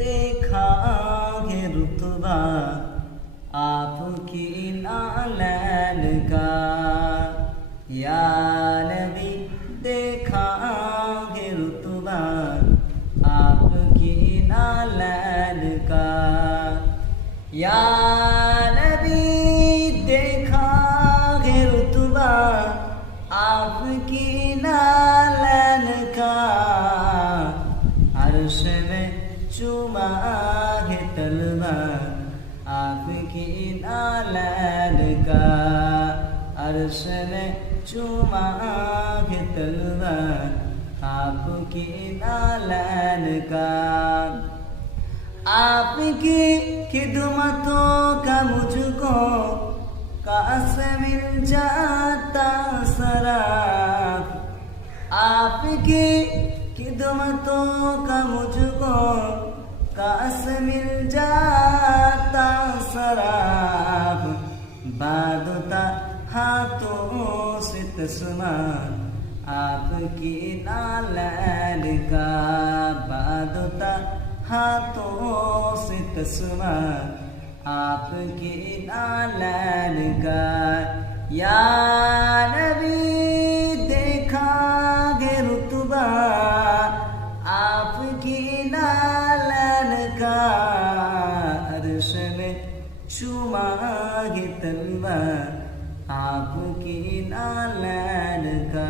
देखा है रुतबा आपकी नालैन का या नबी देखा है रुतबा आपकी नालैन का या नबी देखा है रुतबा आपकी नालैन का अर्श में चुमा है तलवा आपकी नालैन का अर्श में चुमा है तलवा आपकी नालैन का आपकी खिदमतों का मुझको काश मिल जाता सराफ आपकी खिदमतों का मुझको काश मिल जाता सराफ बादता हाथों से तस्मा आपकी नालैन का बादता हाथों से तस्मा आपकी नालैन का या नबी देखा गे रुतबा आपकी नालैन का अर्श में चुमा गे तलवा आपकी नालैन का।